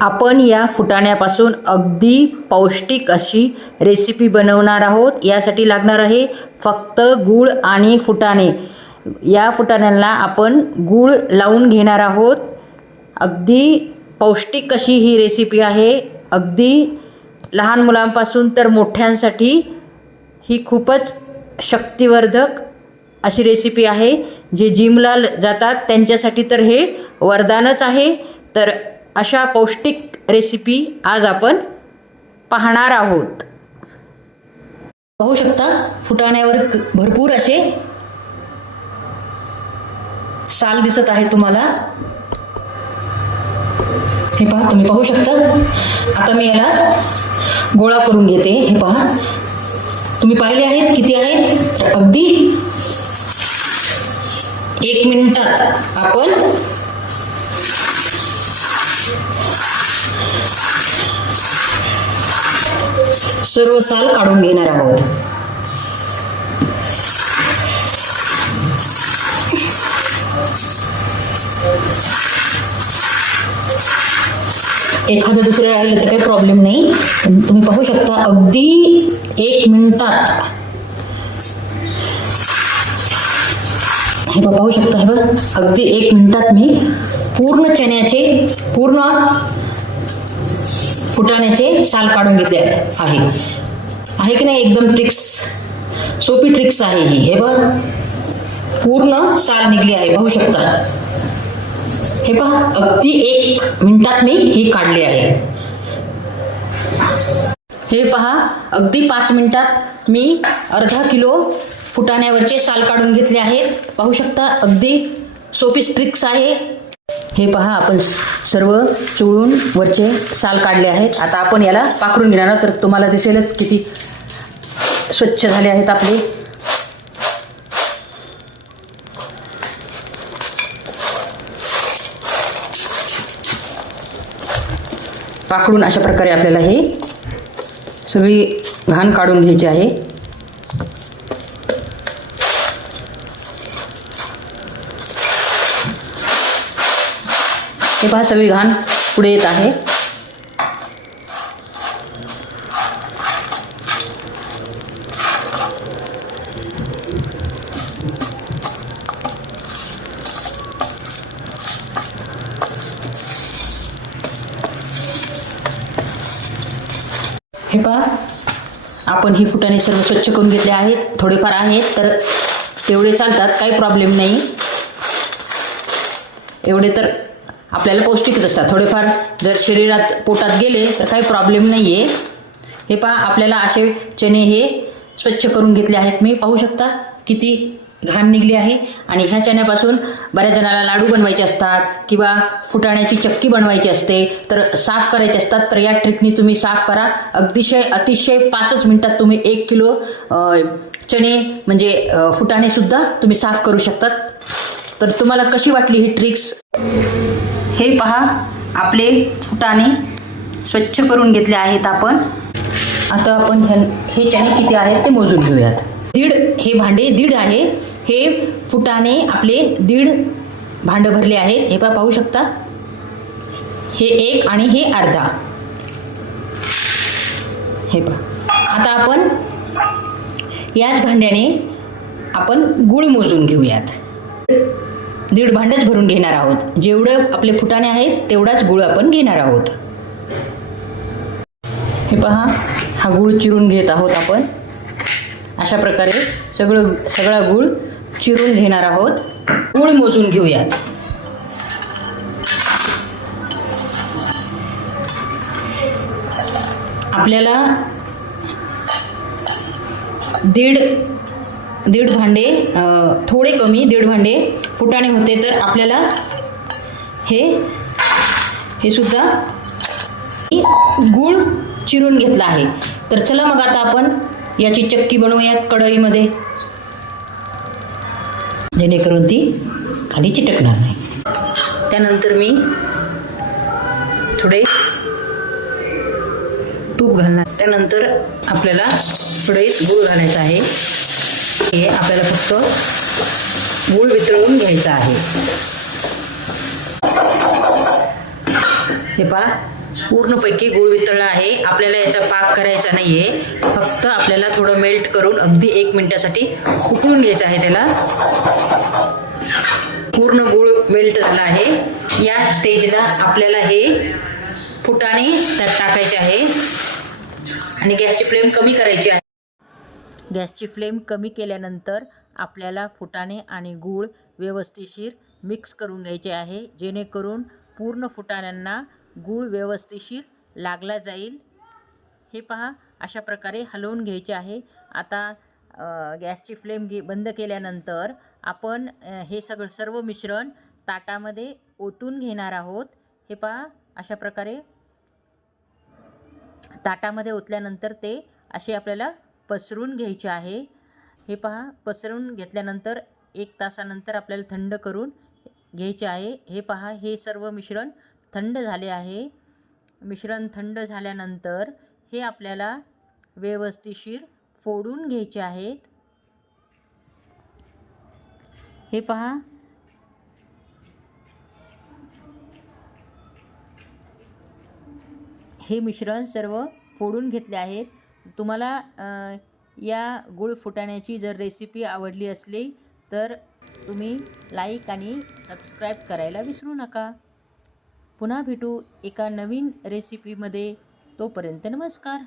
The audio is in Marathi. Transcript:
आपण या फुटाण्यापासून अगदी पौष्टिक अशी रेसिपी बनवणार आहोत। यासाठी लागणार आहे फक्त गूळ आणि फुटाणे। या फुटाण्यांना आपण गूळ लावून घेणार आहोत। अगदी पौष्टिक अशी ही रेसिपी आहे। अगदी लहान मुलांपासून तर मोठ्यांसाठी ही खूपच शक्तिवर्धक अशी रेसिपी आहे। जे जिमला जातात त्यांच्यासाठी तर हे वरदानच आहे। तर अशा पौष्टिक रेसिपी आज आपण पाहणार आहोत। पाहू शकता फुटाण्यावर भरपूर असे साल दिसत आहे तुम्हाला। हे पहा, तुम्ही पाहू शकता। आता मी याला गोळा करून घेते। हे पहा, तुम्ही पाहिले आहेत किती आहेत। अगदी 1 मिनिटात आपण सर्व साल काढून घेणार आहोत। एखादं दुसरं राहिलं तर काही प्रॉब्लेम नाही। तुम्ही पाहू शकता अगदी 1 मिनिटात हे पाहू शकता। हे बघ, अगदी 1 मिनिटात मी पूर्ण चण्याचे पूर्ण फुटाण्याचे साल काढून घेतले आहे की नाही। एकदम सोपी ट्रिक्स आहे ही। हे बघ, पूर्ण साल निघली आहे, पाहू शकता। हे पहा, अगदी 1 मिनिटात मी ही काढली आहे। हे पहा, अगदी 5 मिनिटात मी अर्धा किलो फुटाण्यावरचे साल काढून घेतले आहेत। पाहू शकता, अगदी सोपी ट्रिक्स आहे। हे पहा, आपण सर्व चोळून वरचे साल काढले आहेत। आता आपण याला पाखडून घेणार आहोत। तर तुम्हाला दिसेलच किती स्वच्छ झाले आहेत आपले। पाखडून अशा प्रकारे आपल्याला हे सगळी घाण काढून घ्यायची आहे। हे पहा, सगळी घाण पुढे येत आहे। हे पहा, आपण ही फुटाणे सर्व स्वच्छ करून घेतले आहेत। थोडेफार आहेत तर तेवढे चालतात, काही प्रॉब्लेम नाही। एवढे तर आपल्याला पौष्टिकच असतात। थोडेफार जर शरीरात पोटात गेले तर काही प्रॉब्लेम नाही आहे। हे पहा, आपल्याला असे चणे हे स्वच्छ करून घेतले आहेत। मी पाहू शकता किती घाण निघली आहे। आणि ह्या चण्यापासून बऱ्याच जणाला लाडू बनवायचे असतात किंवा फुटाण्याची चक्की बनवायची असते, तर साफ करायचे असतात। तर या ट्रिकनी तुम्ही साफ करा। अतिशय 5च मिनिटात तुम्ही 1 किलो चणे म्हणजे फुटाणे सुद्धा तुम्ही साफ करू शकतात। तर तुम्हाला कशी वाटली ही ट्रिक्स? हे पहा, आपले फुटाणे स्वच्छ करून घेतले आहेत आपण। आता आपण हे चणे किती आहेत ते मोजून घेऊयात। हे भांडे 1.5 आहे। हे फुटाणे आपले 1.5 भांडं भरले आहेत। हे पहा, पाहू शकता। हे 1 आणि हे अर्धा। हे पहा, आता आपण याच भांड्याने आपण गूळ मोजून घेऊयात। 1.5 भांडंच भरून घेणार आहोत। जेवढं आपले फुटाणे आहेत तेवढाच गूळ आपण घेणार आहोत। हे पहा, हा गूळ चिरून घेत आहोत आपण। अशा प्रकारे सगळा गूळ चिरून घेणार आहोत। गूळ मोजून घेऊयात। आपल्याला 1.5 भांडे थोडे कमी 1.5 भांडे फुटाणे होते, तर आपल्याला हे सुद्धा गूळ चिरून घेतला आहे। तर चला मग आता आपण याची चक्की बनवूयात कढईमध्ये, जेणेकरून ती खाली चिटकणार नाही। त्यानंतर मी थोडे तूप घालणार। त्यानंतर आपल्याला कढईत गूळ घालायचा आहे। हे आपल्याला फक्त गूळ वितळवून घ्यायचा आहे। हे पहा, पूर्णपैकी गूळ वितळला आहे. आपल्याला याचा पाक करायचा नाही आहे, फक्त आपल्याला थोडं मेल्ट करून अगदी 1 मिनिटासाठी उकळून घ्यायचं आहे. त्याला पूर्ण गूळ मेल्ट झाला आहे. या स्टेजला आपल्याला हे फुटाणे त्यात टाकायचे आहे आणि गॅसची फ्लेम कमी करायची आहे. गॅसची फ्लेम कमी केल्यानंतर आपल्याला फुटाणे आणि गूळ व्यवस्थिशीर मिक्स करून घ्यायचे आहे, जेणेकरून पूर्ण फुटाण्यांना गूळ व्यवस्थिशीर लागला जाईल. हे पहा, अशा प्रकारे हलवून घ्यायचे आहे. आता गॅसची फ्लेम बंद केल्यानंतर आपण हे सर्व मिश्रण ताटामध्ये ओतून घेणार आहोत. हे पहा, अशा प्रकारे ताटामध्ये ओतल्यानंतर ते असे आपल्याला पसरून घ्यायचे आहे. हे पहा, पसरून घेतल्यानंतर 1 तासानंतर आपल्याला थंड करून घ्यायचे आहे. हे पहा, हे सर्व मिश्रण थंड झाले आहे. मिश्रण थंड झाल्यानंतर हे आपल्याला व्यवस्थिशीर फोडून घ्यायचे आहेत. हे पहा, हे मिश्रण सर्व फोडून घेतले आहेत. तुम्हाला या गूळ फुटाण्याची जर रेसिपी आवडली असली तर तुम्ही लाईक आणि सबस्क्राईब करायला विसरू नका. पुन्हा भेटू एका नवीन रेसिपीमध्ये. तोपर्यंत नमस्कार.